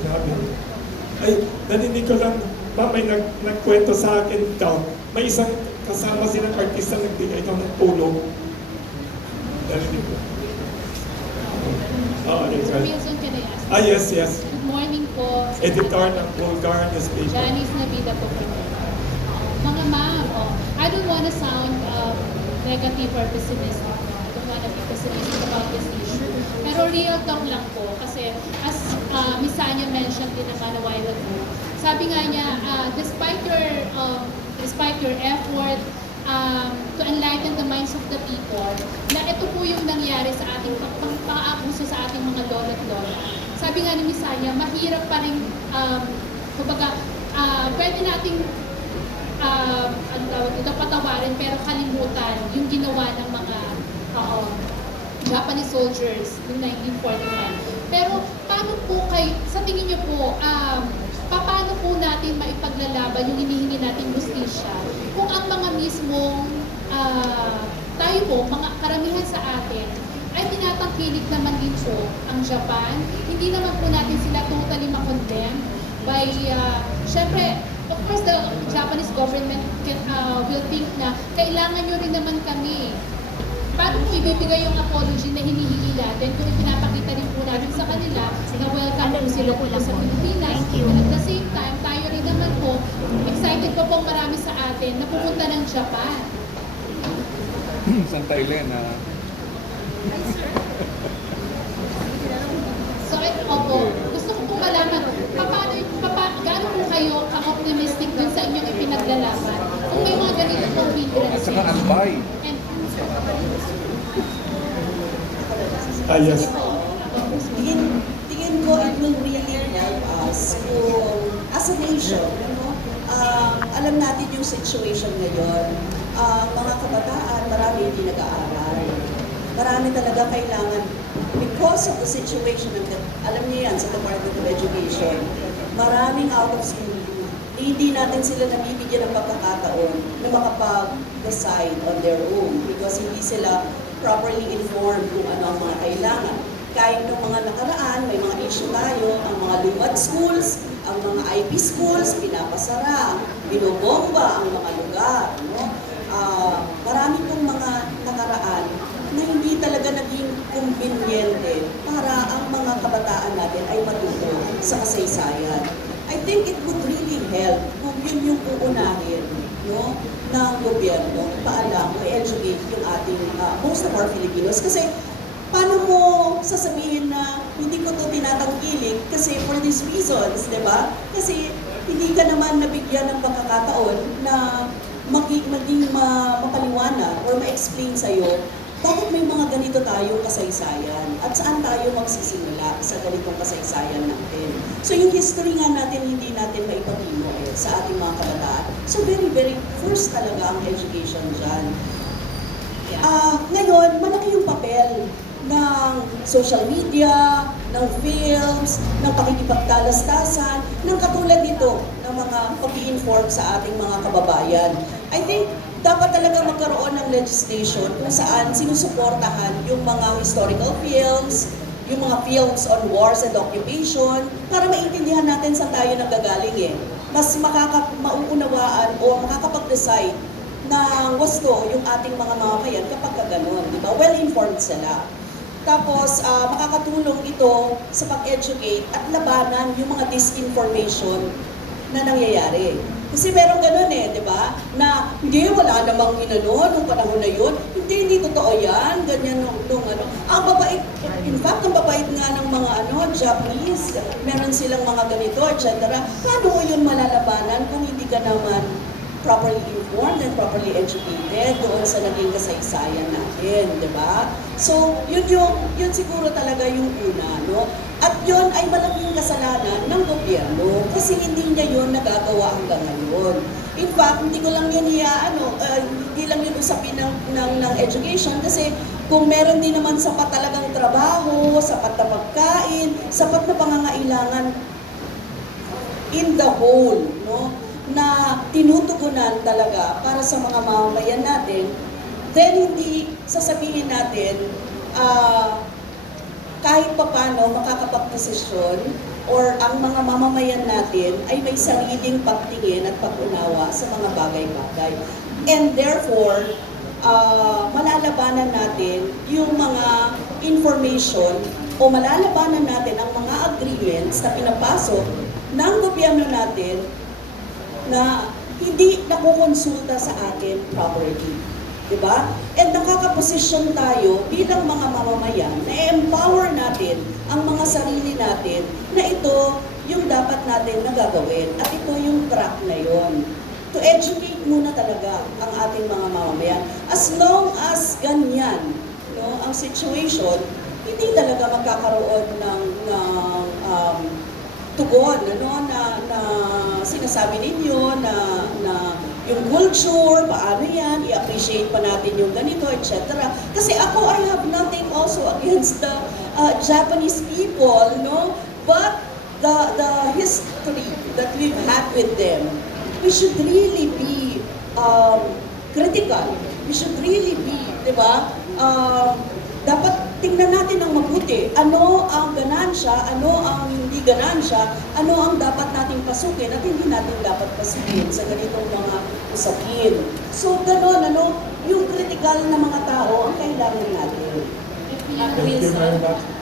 sinabi. Ay, narinig ko lang, may nagkwento sa akin daw, may isang kasama silang artista nagbigay daw ng tulong. Narinig ko. Mr. Wilson, can I ask? Yes. Good morning po. Editor ng Bulgar newspaper. Janice Navida po. Mga ma'am, I don't want to sound negative or pessimistic. I don't want to be pessimistic about this issue. Pero real talk lang po. Kasi as Ms. Sanya mentioned din naman a while ago, sabi nga niya, despite your effort to enlighten the minds of the people, na ito po yung nangyari sa ating pang-aabuso sa ating mga lola at lola. Sabi nga ni Ms. Sanya, mahirap pa rin, kumbaga, pwede nating patawarin pero kalimutan yung ginawa ng mga Japanese soldiers noong 1941. Pero paano po sa tingin niyo po, paano po natin maipaglalaban yung hinihingi nating justisya kung ang mga mismong tayo po, mga karamihan sa atin, ay tinatangkilik naman din po ang Japan. Hindi naman po natin sila totally makondemn by, syempre, of course, the Japanese government will think na kailangan nyo rin naman kami. Paano po ibibigay yung apology na hinihingi natin kung ipinapakita rin po natin sa kanila na welcome po sila po sa Pilipinas. And at the same time, tayo rin naman po, excited po pong marami sa atin na pupunta ng Japan. San Thailand, So, opo, gusto ko po malaman, gaano po kayo ka-optimistic dun sa inyong ipinaglalaban? Kung may mga ganito pong hindrances. at saka Albay. Yes. Tingin ko it will really help us kung as a nation, alam natin yung situation ngayon. Mga kabataan, marami hindi nag-aaral. Marami talaga kailangan, because of the situation, alam niyo yan sa Department of Education, maraming out of school. Hindi natin sila nabibigyan ng pagkakataon na makapag-decide on their own because hindi sila properly informed kung ano ang mga kailangan. Kahit ng mga nakaraan, may mga issue tayo, ang mga lumad schools, ang mga IP schools, pinapasara, binobomba ang mga lugar. No? Marami pong mga nakaraan na hindi talaga naging kumbinyente para ang mga kabataan natin ay matuto sa kasaysayan. I think it would really help kung yun yung uunahin, no, ng gobyerno, paalam, ma-educate yung ating, most of our Filipinos. Kasi, paano mo sasabihin na hindi ko to tinatangkilik kasi for these reasons, di ba? Kasi, hindi ka naman nabigyan ng pagkakataon na maging mapaliwanag or ma-explain sa'yo bakit may mga ganito tayong kasaysayan at saan tayo magsisimula sa ganitong kasaysayan natin. So yung history nga natin, hindi natin maipatino sa ating mga kabataan. So very first talaga ang education dyan. Ngayon, malaki yung papel ng social media, ng films, ng pakikipagtalastasan, ng katulad nito, ng mga pag-i-inform sa ating mga kababayan. I think dapat talaga magkaroon ng legislation kung saan sinusuportahan yung mga historical films, yung mga films on wars and occupation, para maintindihan natin saan tayo nanggagaling Mas mauunawaan o makakapag-decide na wasto yung ating mga mamamayan kapag gano'n, di ba? Well-informed sila. Tapos, makakatulong ito sa pag-educate at labanan yung mga disinformation na nangyayari. Kasi meron ganun di ba? Na hindi, wala namang inano nung panahon na yun. Hindi totoo yan. Ganyan nung ano. Ang babait, in fact, ang babait nga ng mga Japanese, meron silang mga ganito, etc. Paano mo yun malalabanan kung hindi ka naman properly informed and properly educated doon sa naging kasaysayan natin, di ba? So, yun siguro talaga yung una, no? At yun ay malaking kasalanan ng gobyerno kasi hindi niya yun nagagawa hanggang ngayon. In fact, hindi ko lang yun hindi lang yun usapin ng education kasi kung meron din naman sapat talagang trabaho, sapat na pagkain, sapat na pangangailangan in the whole, no? Na tinutugunan talaga para sa mga mamamayan natin, then hindi sasabihin natin kahit papano makakapag-desisyon o or ang mga mamamayan natin ay may sariling pagtingin at pag-unawa sa mga bagay-bagay. And therefore, malalabanan natin yung mga information o malalabanan natin ang mga agreements na pinapasok ng gobyerno natin na hindi nakukonsulta sa atin properly. Diba? And nakakaposisyon tayo bilang mga mamamayan na empower natin ang mga sarili natin na ito yung dapat natin na gagawin at ito yung track na yon. To educate muna talaga ang ating mga mamamayan. As long as ganyan, no, ang situation, hindi talaga magkakaroon ng tugon, ano, na sinasabi ninyo na yung culture, paano yan, i-appreciate pa natin yung ganito, etc. Kasi ako, I have nothing also against the Japanese people, no? But the history that we've had with them, we should really be critical. We should really be, di ba? Dapat tingnan natin ang mabuti. Ano ang ganansya, ano ang hindi ganansya, ano ang dapat nating pasukin at hindi natin dapat pasukin sa ganitong mga usapin. So, gano'n, ano, yung critical na mga tao ang kailangan natin. Thank you very much.